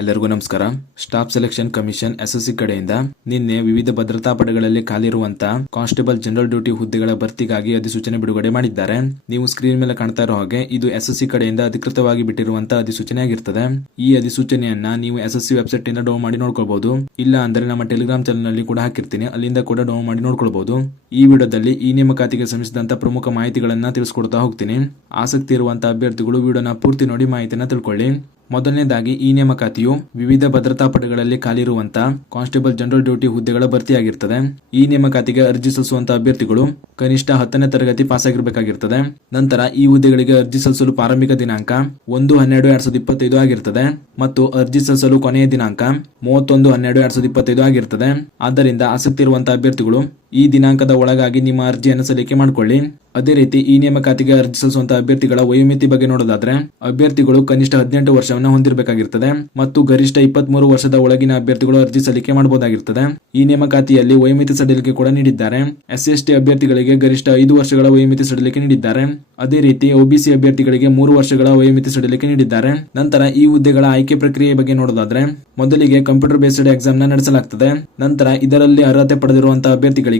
ಎಲ್ಲರಿಗೂ ನಮಸ್ಕಾರ. Staff selection commission SSC ಕಡೆಯಿಂದ ನಿನ್ನೆ ವಿವಿಧ ಭದ್ರತಾ ಪಡೆಗಳಲ್ಲಿ ಖಾಲಿರುವಂತಹ ಕಾನ್ಸ್ಟೇಬಲ್ ಜನರಲ್ ಡ್ಯೂಟಿ ಹುದ್ದೆಗಳ ಭರ್ತಿಗಾಗಿ ಅಧಿಸೂಚನೆ ಬಿಡುಗಡೆ ಮಾಡಿದ್ದಾರೆ. ನೀವು ಸ್ಕ್ರೀನ್ ಮೇಲೆ ಕಾಣ್ತಾ ಇರೋ ಹಾಗೆ ಇದು ಎಸ್ಎಸ್ಸಿ ಕಡೆಯಿಂದ ಅಧಿಕೃತವಾಗಿ ಬಿಟ್ಟಿರುವಂತಹ ಅಧಿಸೂಚನೆ ಆಗಿರ್ತದೆ. ಈ ಅಧಿಸೂಚನೆಯನ್ನ ನೀವು ಎಸ್ಎಸ್ಸಿ ವೆಬ್ಸೈಟ್ ಇಂದ ಡೌನ್ ಮಾಡಿ ನೋಡ್ಕೊಳ್ಬಹುದು. ಇಲ್ಲ ಅಂದ್ರೆ ನಮ್ಮ ಟೆಲಿಗ್ರಾಮ್ ಚಾನೆಲ್ ನಲ್ಲಿ ಕೂಡ ಹಾಕಿರ್ತೀನಿ, ಅಲ್ಲಿಂದ ಕೂಡ ಡೌನ್ ಮಾಡಿ ನೋಡ್ಕೊಳ್ಬಹುದು. ಈ ವಿಡಿಯೋದಲ್ಲಿ ಈ ನೇಮಕಾತಿಗೆ ಸಂಬಂಧಿಸಿದಂತ ಪ್ರಮುಖ ಮಾಹಿತಿಗಳನ್ನ ತಿಳಿಸ್ಕೊಡ್ತಾ ಹೋಗ್ತೀನಿ. ಆಸಕ್ತಿ ಇರುವಂತಹ ಅಭ್ಯರ್ಥಿಗಳು ವಿಡಿಯೋನ ಪೂರ್ತಿ ನೋಡಿ ಮಾಹಿತಿನ ತಿಳ್ಕೊಳ್ಳಿ. ಮೊದಲನೇದಾಗಿ ಈ ನೇಮಕಾತಿಯು ವಿವಿಧ ಭದ್ರತಾ ಪಡೆಗಳಲ್ಲಿ ಖಾಲಿರುವಂತಹ ಕಾನ್ಸ್ಟೇಬಲ್ ಜನರಲ್ ಡ್ಯೂಟಿ ಹುದ್ದೆಗಳ ಭರ್ತಿಯಾಗಿರ್ತದೆ. ಈ ನೇಮಕಾತಿಗೆ ಅರ್ಜಿ ಸಲ್ಲಿಸುವಂತಹ ಅಭ್ಯರ್ಥಿಗಳು ಕನಿಷ್ಠ 10ನೇ ತರಗತಿ ಪಾಸ್ ಆಗಿರಬೇಕಾಗಿರ್ತದೆ. ನಂತರ ಈ ಹುದ್ದೆಗಳಿಗೆ ಅರ್ಜಿ ಸಲ್ಲಿಸಲು ಪ್ರಾರಂಭಿಕ ದಿನಾಂಕ 1/12/2025 ಆಗಿರ್ತದೆ ಮತ್ತು ಅರ್ಜಿ ಸಲ್ಲಿಸಲು ಕೊನೆಯ ದಿನಾಂಕ 31/12/2025 ಆಗಿರ್ತದೆ. ಆದ್ದರಿಂದ ಆಸಕ್ತಿ ಇರುವಂತಹ ಅಭ್ಯರ್ಥಿಗಳು ಈ ದಿನಾಂಕದ ಒಳಗಾಗಿ ನಿಮ್ಮ ಅರ್ಜಿಯನ್ನು ಸಲ್ಲಿಕೆ ಮಾಡಿಕೊಳ್ಳಿ. ಅದೇ ರೀತಿ ಈ ನೇಮಕಾತಿಗೆ ಅರ್ಜಿ ಸಲ್ಲಿಸುವಂತಹ ಅಭ್ಯರ್ಥಿಗಳ ವಯೋಮಿತಿ ಬಗ್ಗೆ ನೋಡೋದಾದ್ರೆ ಅಭ್ಯರ್ಥಿಗಳು ಕನಿಷ್ಠ 18 ವರ್ಷವನ್ನು ಹೊಂದಿರಬೇಕಾಗಿರ್ತದೆ ಮತ್ತು ಗರಿಷ್ಠ 23 ವರ್ಷದ ಒಳಗಿನ ಅಭ್ಯರ್ಥಿಗಳು ಅರ್ಜಿ ಸಲ್ಲಿಕೆ ಮಾಡಬಹುದಾಗಿರ್ತದೆ. ಈ ನೇಮಕಾತಿಯಲ್ಲಿ ವಯೋಮಿತಿ ಸಡಿಲಿಕೆ ಕೂಡ ನೀಡಿದ್ದಾರೆ. SC/ST ಅಭ್ಯರ್ಥಿಗಳಿಗೆ ಗರಿಷ್ಠ 5 ವರ್ಷಗಳ ವಯೋಮಿತಿ ಸಡಿಲಿಕೆ ನೀಡಿದ್ದಾರೆ. ಅದೇ ರೀತಿ OBC ಅಭ್ಯರ್ಥಿಗಳಿಗೆ 3 ವರ್ಷಗಳ ವಯೋಮಿತಿ ಸಡಿಲಿಕೆ ನೀಡಿದ್ದಾರೆ. ನಂತರ ಈ ಹುದ್ದೆಗಳ ಆಯ್ಕೆ ಪ್ರಕ್ರಿಯೆ ಬಗ್ಗೆ ನೋಡೋದಾದ್ರೆ ಮೊದಲಿಗೆ ಕಂಪ್ಯೂಟರ್ ಬೇಸ್ಡ್ ಎಕ್ಸಾಮ್ ನಡೆಸಲಾಗ್ತದೆ. ನಂತರ ಇದರಲ್ಲಿ ಅರ್ಹತೆ ಪಡೆದಿರುವಂತಹ ಅಭ್ಯರ್ಥಿಗಳಿಗೆ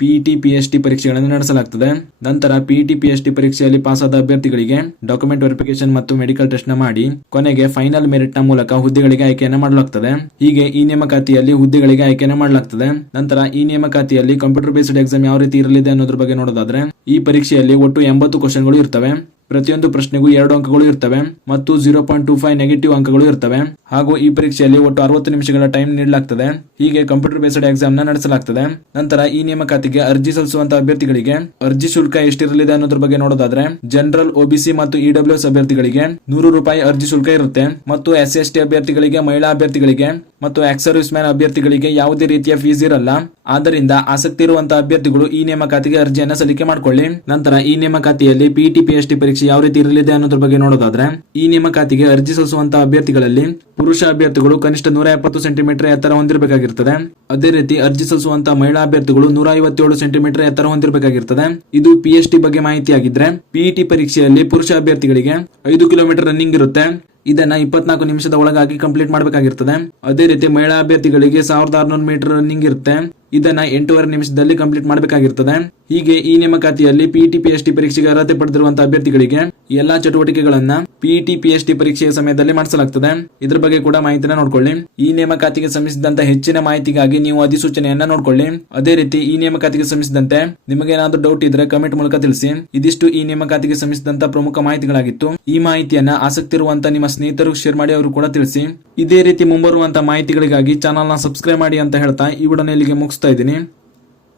PET PST ಪರೀಕ್ಷೆಗಳನ್ನು ನಡೆಸಲಾಗ್ತದೆ. ನಂತರ PET PST ಪರೀಕ್ಷೆಯಲ್ಲಿ ಪಾಸ್ ಆದ ಅಭ್ಯರ್ಥಿಗಳಿಗೆ ಡಾಕ್ಯುಮೆಂಟ್ ವೆರಿಫಿಕೇಶನ್ ಮತ್ತು ಮೆಡಿಕಲ್ ಟೆಸ್ಟ್ ನ ಮಾಡಿ ಕೊನೆಗೆ ಫೈನಲ್ ಮೆರಿಟ್ ನ ಮೂಲಕ ಹುದ್ದೆಗಳಿಗೆ ಆಯ್ಕೆಯನ್ನು ಮಾಡಲಾಗ್ತದೆ. ಹೀಗೆ ಈ ನೇಮಕಾತಿಯಲ್ಲಿ ಹುದ್ದೆಗಳಿಗೆ ಆಯ್ಕೆಯನ್ನು ಮಾಡಲಾಗ್ತದೆ. ನಂತರ ಈ ನೇಮಕಾತಿಯಲ್ಲಿ ಕಂಪ್ಯೂಟರ್ ಬೇಸ್ಡ್ ಎಕ್ಸಾಮ್ ಯಾವ ರೀತಿ ಇರಲಿದೆ ಅನ್ನೋದ್ರ ಬಗ್ಗೆ ನೋಡೋದಾದ್ರೆ ಈ ಪರೀಕ್ಷೆಯಲ್ಲಿ ಒಟ್ಟು 80 ಕ್ವಶನ್ಗಳು ಇರ್ತವೆ. ಪ್ರತಿಯೊಂದು ಪ್ರಶ್ನೆಗೂ 2 ಅಂಕಗಳು ಇರ್ತವೆ ಮತ್ತು 0.25 ನೆಗೆಟಿವ್ ಅಂಕಗಳು ಇರ್ತವೆ. ಹಾಗೂ ಈ ಪರೀಕ್ಷೆಯಲ್ಲಿ ಒಟ್ಟು 60 ನಿಮಿಷಗಳ ಟೈಮ್ ನೀಡಲಾಗ್ತದೆ. ಹೀಗೆ ಕಂಪ್ಯೂಟರ್ ಬೇಸ್ಡ್ ಎಕ್ಸಾಮ್ ನಡೆಸಲಾಗ್ತದೆ. ನಂತರ ಈ ನೇಮಕಾತಿಗೆ ಅರ್ಜಿ ಸಲ್ಲಿಸುವಂತಹ ಅಭ್ಯರ್ಥಿಗಳಿಗೆ ಅರ್ಜಿ ಶುಲ್ಕ ಎಷ್ಟಿರಲಿದೆ ಅನ್ನೋದ್ರ ಬಗ್ಗೆ ನೋಡೋದಾದ್ರೆ ಜನರಲ್ OBC ಮತ್ತು EWS ಅಭ್ಯರ್ಥಿಗಳಿಗೆ ₹100 ಅರ್ಜಿ ಶುಲ್ಕ ಇರುತ್ತೆ ಮತ್ತು SC/ST ಅಭ್ಯರ್ಥಿಗಳಿಗೆ, ಮಹಿಳಾ ಅಭ್ಯರ್ಥಿಗಳಿಗೆ ಮತ್ತು ಎಕ್ಸ್ ಸರ್ವಿಸ್ ಮ್ಯಾನ್ ಅಭ್ಯರ್ಥಿಗಳಿಗೆ ಯಾವುದೇ ರೀತಿಯ ಫೀಸ್ ಇರಲ್ಲ. ಆದ್ದರಿಂದ ಆಸಕ್ತಿ ಇರುವಂತಹ ಅಭ್ಯರ್ಥಿಗಳು ಈ ನೇಮಕಾತಿಗೆ ಅರ್ಜಿಯನ್ನು ಸಲ್ಲಿಕೆ ಮಾಡಿಕೊಳ್ಳಿ. ನಂತರ ಈ ನೇಮಕಾತಿಯಲ್ಲಿ PET PST ಪರೀಕ್ಷೆ ಯಾವ ರೀತಿ ಇರಲಿದೆ ಅನ್ನೋದ್ರ ಬಗ್ಗೆ ನೋಡೋದಾದ್ರೆ ಈ ನೇಮಕಾತಿಗೆ ಅರ್ಜಿ ಸಲ್ಲಿಸುವಂತಹ ಅಭ್ಯರ್ಥಿಗಳಲ್ಲಿ ಪುರುಷ ಅಭ್ಯರ್ಥಿಗಳು ಕನಿಷ್ಠ 170 ಸೆಂಟಿಮೀಟರ್ ಎತ್ತರ ಹೊಂದಿರಬೇಕಾಗಿರ್ತದೆ. ಅದೇ ರೀತಿ ಅರ್ಜಿ ಸಲ್ಲಿಸುವಂತಹ ಮಹಿಳಾ ಅಭ್ಯರ್ಥಿಗಳು 157 ಸೆಂಟಿಮೀಟರ್ ಎತ್ತರ ಹೊಂದಿರಬೇಕಾಗಿರ್ತದೆ. ಇದು PST ಬಗ್ಗೆ ಮಾಹಿತಿಯಾಗಿದ್ರೆ PET ಪರೀಕ್ಷೆಯಲ್ಲಿ ಪುರುಷ ಅಭ್ಯರ್ಥಿಗಳಿಗೆ 5 ಕಿಲೋಮೀಟರ್ ರನ್ನಿಂಗ್ ಇರುತ್ತೆ. ಇದನ್ನ 24 ನಿಮಿಷದ ಒಳಗಾಗಿ ಕಂಪ್ಲೀಟ್ ಮಾಡಬೇಕಾಗಿರ್ತದೆ. ಅದೇ ರೀತಿ ಮಹಿಳಾ ಅಭ್ಯರ್ಥಿಗಳಿಗೆ 1600 ಮೀಟರ್ ರನ್ನಿಂಗ್ ಇರುತ್ತೆ. ಇದನ್ನ 8.5 ನಿಮಿಷದಲ್ಲಿ ಕಂಪ್ಲೀಟ್ ಮಾಡಬೇಕಾಗಿರ್ತದೆ. ಹೀಗೆ ಈ ನೇಮಕಾತಿಯಲ್ಲಿ PET PST ಪರೀಕ್ಷೆಗೆ ಅರ್ಹತೆ ಪಡೆದಿರುವಂತಹ ಅಭ್ಯರ್ಥಿಗಳಿಗೆ ಎಲ್ಲಾ ಚಟುವಟಿಕೆಗಳನ್ನ PET PST ಪರೀಕ್ಷೆಯ ಸಮಯದಲ್ಲಿ ಮಾಡಿಸಲಾಗ್ತದೆ. ಇದ್ರ ಬಗ್ಗೆ ಕೂಡ ಮಾಹಿತಿನ ನೋಡ್ಕೊಳ್ಳಿ. ಈ ನೇಮಕಾತಿಗೆ ಸಂಬಂಧಿಸಿದಂತೆ ಹೆಚ್ಚಿನ ಮಾಹಿತಿಗಾಗಿ ನೀವು ಅಧಿಸೂಚನೆಯನ್ನ ನೋಡ್ಕೊಳ್ಳಿ. ಅದೇ ರೀತಿ ಈ ನೇಮಕಾತಿಗೆ ಸಂಬಂಧಿಸಿದಂತೆ ನಿಮಗೆ ಏನಾದ್ರೂ ಡೌಟ್ ಇದ್ರೆ ಕಮೆಂಟ್ ಮೂಲಕ ತಿಳಿಸಿ. ಇದಿಷ್ಟು ಈ ನೇಮಕಾತಿಗೆ ಸಂಬಂಧಿಸಿದಂತ ಪ್ರಮುಖ ಮಾಹಿತಿಗಳಾಗಿತ್ತು. ಈ ಮಾಹಿತಿಯನ್ನ ಆಸಕ್ತಿ ಇರುವಂತಹ ನಿಮ್ಮ ಸ್ನೇಹಿತರು ಶೇರ್ ಮಾಡಿ ಅವರು ಕೂಡ ತಿಳಿಸಿ. ಇದೇ ರೀತಿ ಮುಂಬರುವಂತಹ ಮಾಹಿತಿಗಳಿಗಾಗಿ ಚಾನಲ್ ನ ಸಬ್ಸ್ಕ್ರೈಬ್ ಮಾಡಿ ಅಂತ ಹೇಳ್ತಾ ಈ ವಿಡಿಯೋನ ಇಲ್ಲಿಗೆ ಮುಗಿಸ್ತಾ ಇದ್ದೀನಿ.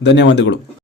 ಧನ್ಯವಾದಗಳು.